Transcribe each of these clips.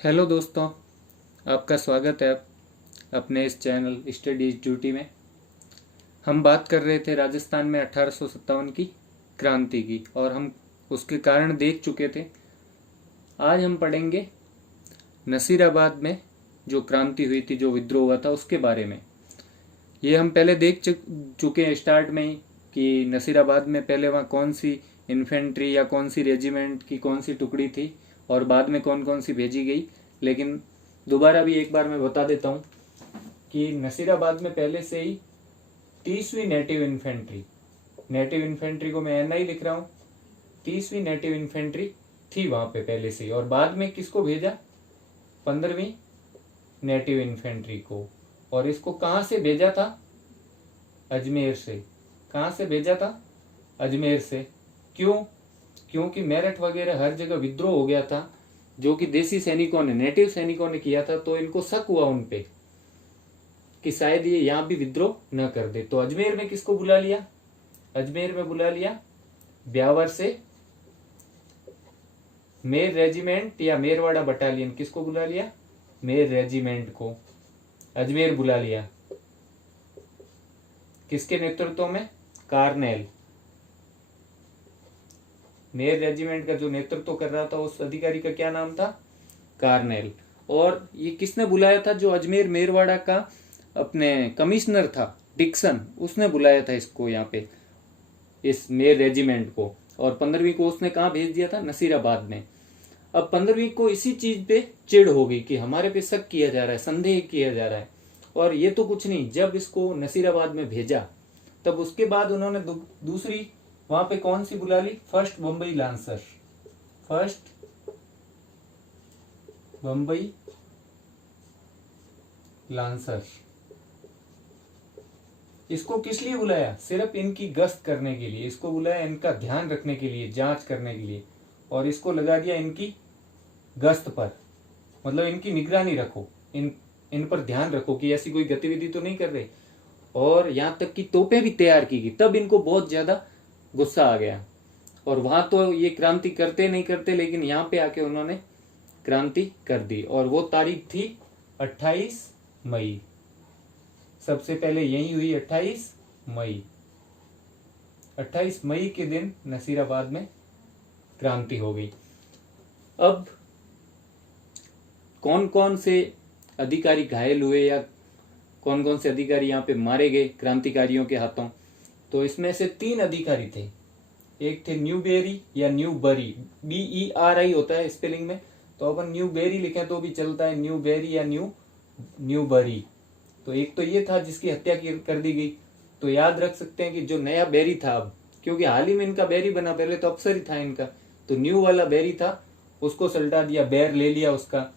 Hello दोस्तों, आपका स्वागत है अपने इस चैनल स्टडीज ड्यूटी में। हम बात कर रहे थे राजस्थान में 1857 की क्रांति की और हम उसके कारण देख चुके थे। आज हम पढ़ेंगे नसीराबाद में जो क्रांति हुई थी, जो विद्रोह हुआ था, उसके बारे में। ये हम पहले देख चुके हैं स्टार्ट में ही कि नसीराबाद में पहले वहाँ कौन सी इन्फेंट्री या कौन सी रेजिमेंट की कौन सी टुकड़ी थी और बाद में कौन कौन सी भेजी गई। लेकिन दोबारा भी एक बार मैं बता देता हूँ कि नसीराबाद में पहले से ही 30वीं नेटिव इन्फेंट्री को मैं NI लिख रहा हूँ, 30वीं नेटिव इन्फेंट्री थी वहां पे पहले से ही। और बाद में किसको भेजा? 15वीं नेटिव इन्फेंट्री को। और इसको कहाँ से भेजा था? अजमेर से। कहाँ से भेजा था? अजमेर से। क्यों? क्योंकि मेरठ वगैरह हर जगह विद्रोह हो गया था, जो कि देसी सैनिकों ने, नेटिव सैनिकों ने किया था। तो इनको शक हुआ उन पे कि शायद ये यहां भी विद्रोह न कर दे। तो अजमेर में किसको बुला लिया? अजमेर में बुला लिया ब्यावर से मेर रेजिमेंट या मेरवाड़ा बटालियन। किसको बुला लिया? मेर रेजिमेंट को अजमेर बुला लिया। किसके नेतृत्व में? कार्नेल। मेर रेजिमेंट का जो नेतृत्व कर रहा था उस अधिकारी का क्या नाम था? कार्नेल। और ये किसने बुलाया था? जो अजमेर मेरवाड़ा का अपने कमिश्नर था, डिक्सन, उसने बुलाया था इसको यहाँ पे, इस मेर रेजिमेंट को। और 15वीं को उसने कहाँ भेज दिया था? नसीराबाद में। अब 15वीं को इसी चीज पे चिढ़ हो गई कि हमारे पे शक किया जा रहा है, संदेह किया जा रहा है। और ये तो कुछ नहीं, जब इसको नसीराबाद में भेजा तब उसके बाद उन्होंने दूसरी वहां पे कौन सी बुला ली? First Bombay lancer. First Bombay lancer. इसको किस लिए बुलाया? सिर्फ इनकी गश्त करने के लिए इसको बुलाया, इनका ध्यान रखने के लिए, जांच करने के लिए। और इसको लगा दिया इनकी गश्त पर, मतलब इनकी निगरानी रखो, इन पर ध्यान रखो कि ऐसी कोई गतिविधि तो नहीं कर रहे। और यहां तक कि तोपें भी तैयार की गई। तब इनको बहुत ज्यादा गुस्सा आ गया। और वहां तो ये क्रांति करते नहीं करते, लेकिन यहां पे आके उन्होंने क्रांति कर दी। और वो तारीख थी 28 मई। सबसे पहले यही हुई 28 मई। 28 मई के दिन नसीराबाद में क्रांति हो गई। अब कौन कौन से अधिकारी घायल हुए या कौन कौन से अधिकारी यहाँ पे मारे गए क्रांतिकारियों के हाथों? तो इसमें से 3 अधिकारी थे। एक थे न्यूबेरी या न्यूबरी, BERI होता है स्पेलिंग में, तो अपन न्यूबेरी लिखें तो भी चलता है, न्यूबेरी या न्यूबरी। तो एक तो ये था जिसकी हत्या कर दी गई। तो याद रख सकते हैं कि जो नया बेरी था, अब क्योंकि हाल ही में इनका बेरी बना, पहले तो अफसर ही था इनका, तो न्यू वाला बेरी था, उसको सल्टा दिया, बेर ले लिया उसका।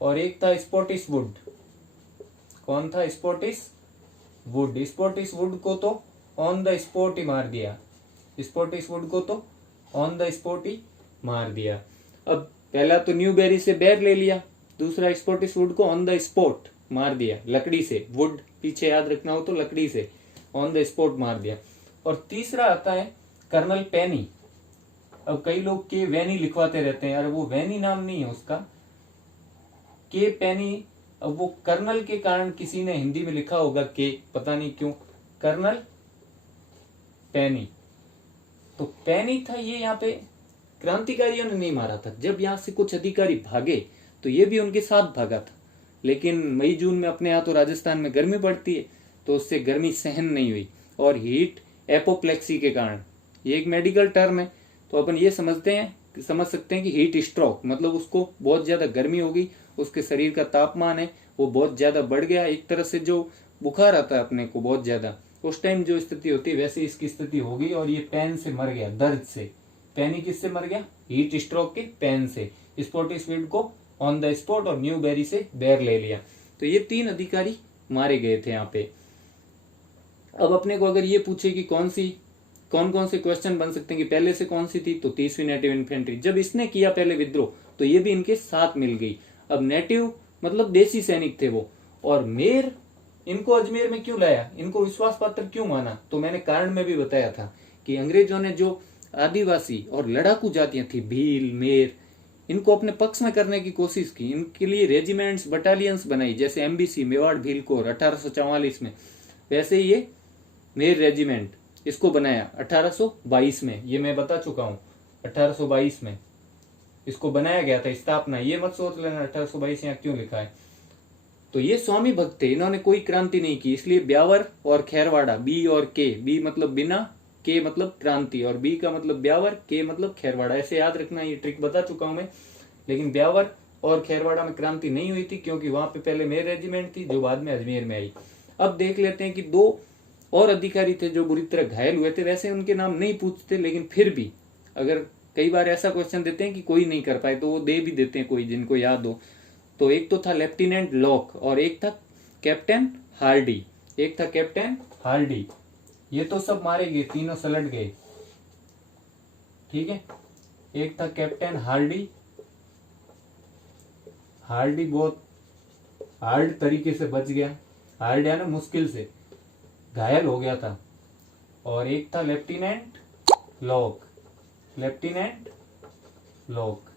और एक था स्पॉटिश वुड। कौन था? स्पॉटिश वुड। स्पॉटिश वुड को तो ऑन द स्पॉट ही मार दिया। स्पॉटिश वुड को तो ऑन द स्पॉट ही मार दिया। अब पहला तो न्यू बेरी से बेर ले लिया, दूसरा स्पॉटिश वुड को ऑन द स्पॉट मार दिया, लकड़ी से। वुड पीछे याद रखना हो तो लकड़ी से ऑन द स्पॉट मार दिया। और तीसरा आता है कर्नल पेनी। अब कई लोग के वैनी लिखवाते रहते हैं, यार वो वैनी नाम नहीं है उसका, के पेनी। अब वो कर्नल के कारण किसी ने हिंदी में लिखा होगा के, पता नहीं क्यों, कर्नल पेनी। तो पेनी था ये। यहाँ पे क्रांतिकारियों ने नहीं मारा था। जब यहाँ से कुछ अधिकारी भागे तो ये भी उनके साथ भागा था। लेकिन मई जून में अपने यहाँ तो राजस्थान में गर्मी पड़ती है, तो उससे गर्मी सहन नहीं हुई। और हीट एपोप्लेक्सी के कारण, ये एक मेडिकल टर्म है, तो अपन ये समझ सकते हैं कि हीट स्ट्रोक, मतलब उसको बहुत ज्यादा गर्मी हो गई, उसके शरीर का तापमान है वो बहुत ज्यादा बढ़ गया। एक तरह से जो बुखार आता है अपने को बहुत ज्यादा, उस टाइम जो स्थिति होती है वैसे इसकी स्थिति हो गई। और ये पेन से मर गया, दर्द से। पेनी किससे मर गया? हीट स्ट्रोक के पेन से। स्पॉटिश वुड को ऑन द स्पॉट और न्यू बेरी से बेर ले लिया। तो ये 3 अधिकारी मारे गए थे यहाँ पे। अब अपने को अगर ये पूछे कि कौन कौन से क्वेश्चन बन सकते हैं कि पहले से कौन सी थी, तो 30वीं नेटिव इन्फेंट्री। जब इसने किया पहले विद्रोह तो ये भी इनके साथ मिल गई। अब नेटिव मतलब देसी सैनिक थे वो। और मेर, इनको अजमेर में क्यों लाया, इनको विश्वास पात्र क्यों माना? तो मैंने कारण में भी बताया था कि अंग्रेजों ने जो आदिवासी और लड़ाकू जातियां थी, भील, मेर, इनको अपने पक्ष में करने की कोशिश की। इनके लिए रेजिमेंट्स, बटालियंस बनाई, जैसे एमबीसी मेवाड़ भील कोर 1844 में, वैसे ये मेर रेजिमेंट इसको बनाया 1822 में। ये मैं बता चुका हूं, 1822 में इसको बनाया गया था, स्थापना। ये मत सोच लेना 1822 यहाँ क्यों लिखा है। तो ये स्वामी भक्त थे, इन्होंने कोई क्रांति नहीं की, इसलिए ब्यावर और खैरवाड़ा, बी और के, बी मतलब बिना, के मतलब क्रांति, और बी का मतलब ब्यावर, के मतलब खैरवाड़ा, ऐसे याद रखना। ये ट्रिक बता चुका हूं मैं। लेकिन ब्यावर और खैरवाड़ा में क्रांति नहीं हुई थी, क्योंकि वहां पे पहले मेर रेजिमेंट थी जो बाद में अजमेर में आई। अब देख लेते हैं कि 2 और अधिकारी थे जो बुरी तरह घायल हुए थे। वैसे उनके नाम नहीं पूछते, लेकिन फिर भी अगर कई बार ऐसा क्वेश्चन देते हैं कि कोई नहीं कर पाए, तो वो दे भी देते हैं कोई जिनको याद हो। तो एक तो था लेफ्टिनेंट लॉक, और एक था कैप्टन हार्डी, एक था कैप्टन हार्डी। ये तो सब मारे गए, तीनों सलट गए, ठीक है। एक था कैप्टन हार्डी, हार्डी बहुत हार्ड तरीके से बच गया, हार्ड है ना, मुश्किल से घायल हो गया था। और एक था लेफ्टिनेंट लॉक, लेफ्टिनेंट लॉक,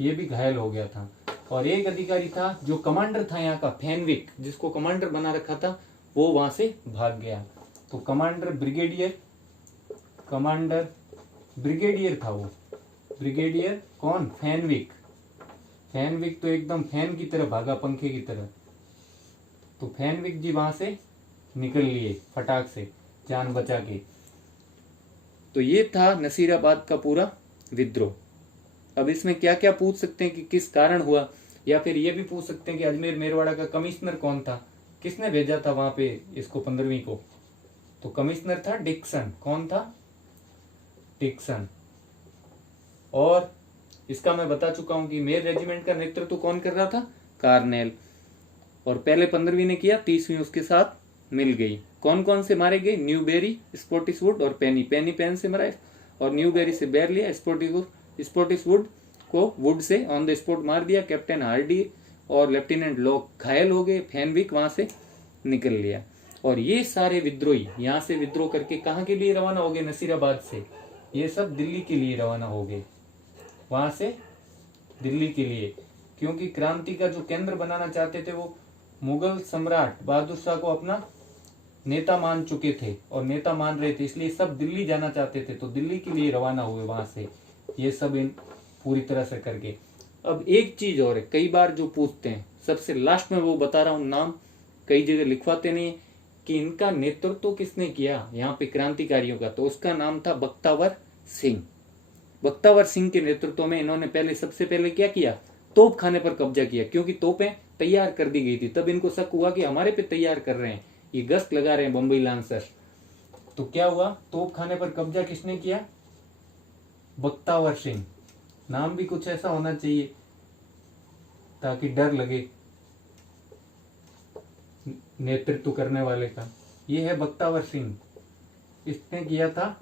ये भी घायल हो गया था। और एक अधिकारी था जो कमांडर था यहाँ का, फेनविक, जिसको कमांडर बना रखा था, वो वहां से भाग गया। तो कमांडर ब्रिगेडियर था वो, ब्रिगेडियर कौन, फेनविक। फेनविक तो एकदम फैन की तरह भागा, पंखे की तरह। तो फेनविक जी वहां से निकल लिए फटाक से, जान बचा के। तो ये था नसीराबाद का पूरा विद्रोह। अब इसमें क्या क्या पूछ सकते हैं कि किस कारण हुआ, या फिर ये भी पूछ सकते हैं कि अजमेर मेरवाड़ा का कमिश्नर कौन था, किसने भेजा था वहां पे इसको 15वीं को। तो कमिश्नर था डिक्सन। कौन था, डिक्सन। और इसका मैं बता चुका हूं कि मेर रेजिमेंट का नेतृत्व कौन कर रहा था, कार्नेल। और पहले 15वीं ने किया, 30वीं उसके साथ मिल गई। कौन कौन से मारे गए, न्यूबेरी, स्पोर्टिसवुड और पेनी। पेनी पेन से मरा, और न्यूबेरी से बैर लिया, स्पोर्टिसवुड को would say on the spot मार दिया। कैप्टन हार्डी और लेफ्टिनेंट लॉक घायल हो गए, फेनविक वहां से निकल लिया। और ये सारे विद्रोही यहाँ से विद्रोह करके कहाँ के लिए रवाना हो गए, नसीराबाद से। ये सब दिल्ली के लिए रवाना हो गए, वहां से दिल्ली के लिए, क्योंकि क्रांति का जो केंद्र बनाना चाहते थे वो मुगल सम्राट बहादुर शाह को अपना नेता मान चुके थे और नेता मान रहे थे, इसलिए सब दिल्ली जाना चाहते थे। तो दिल्ली के लिए रवाना हुए वहां से, ये सब इन पूरी तरह से करके। अब एक चीज और है, कई बार जो पूछते हैं, सबसे लास्ट में वो बता रहा हूं, नाम कई जगह लिखवाते नहीं कि इनका नेतृत्व किसने किया यहाँ पे क्रांतिकारियों का। तो उसका नाम था बख्तावर सिंह। बख्तावर सिंह के नेतृत्व में इन्होंने पहले, सबसे पहले क्या किया, तोप खाने पर कब्जा किया, क्योंकि तोपें तैयार कर दी गई थी। तब इनको शक हुआ कि हमारे पे तैयार कर रहे हैं, ये गश्त लगा रहे हैं बम्बई लांसर। तो क्या हुआ, तोप खाने पर कब्जा किसने किया, बख्तावर सिंह। नाम भी कुछ ऐसा होना चाहिए ताकि डर लगे नेतृत्व करने वाले का। ये है बख्तावर सिंह, इसने किया था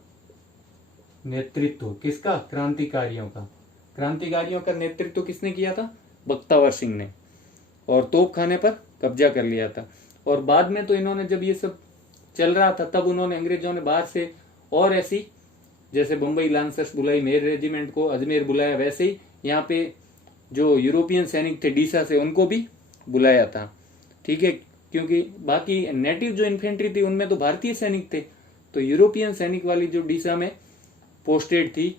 नेतृत्व किसका, क्रांतिकारियों का। क्रांतिकारियों का नेतृत्व किसने किया था, बख्तावर सिंह ने। और तोप खाने पर कब्जा कर लिया था। और बाद में तो इन्होंने, जब ये सब चल रहा था, तब उन्होंने, अंग्रेजों ने बाहर से और ऐसी, जैसे बम्बई लांसर्स बुलाई मेर रेजिमेंट को, अजमेर बुलाया, वैसे ही यहाँ पे जो यूरोपियन सैनिक थे डीसा से, उनको भी बुलाया था, ठीक है। क्योंकि बाकी नेटिव जो इन्फेंट्री थी उनमें तो भारतीय सैनिक थे, तो यूरोपियन सैनिक वाली जो डीसा में पोस्टेड थी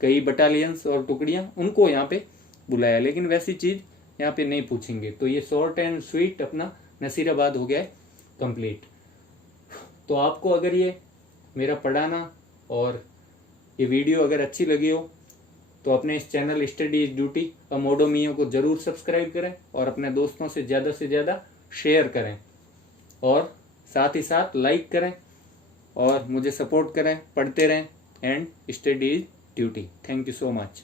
कई बटालियंस और टुकड़ियां, उनको यहाँ पे बुलाया। लेकिन वैसी चीज यहाँ पे नहीं पूछेंगे। तो ये शॉर्ट एंड स्वीट अपना नसीराबाद हो गया है कंप्लीट। तो आपको अगर ये मेरा पढ़ाना और ये वीडियो अगर अच्छी लगी हो तो अपने इस चैनल स्टडी इज ड्यूटी अमोडोमियो को जरूर सब्सक्राइब करें और अपने दोस्तों से ज़्यादा शेयर करें, और साथ ही साथ लाइक करें और मुझे सपोर्ट करें, पढ़ते रहें। And study is duty. Thank you so much.